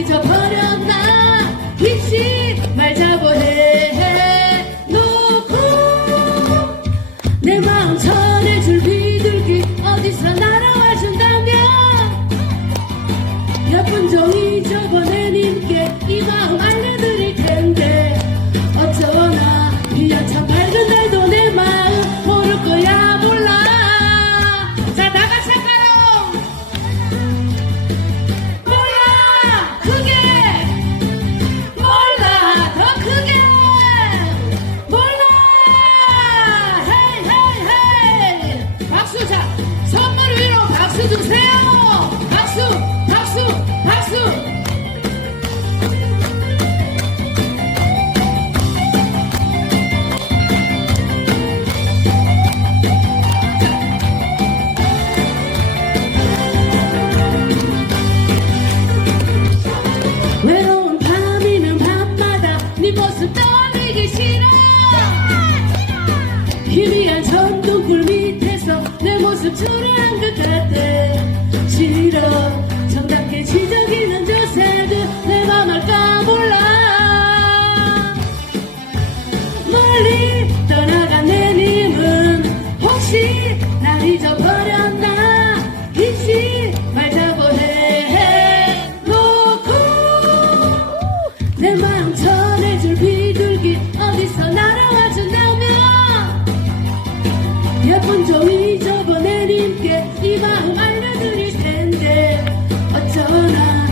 잊어버렸나? 귀신 말 잡아내 놓고 내 마음 전해줄 비둘기 어디서 날아와준다면? 예쁜 종이 저번에님께 이 마음 알려드릴 텐데 어쩌나 1년 참 선물 위로 박수 주세요. 예쁜 종이 접어내님께 이 마음 알려드릴 텐데 어쩌나.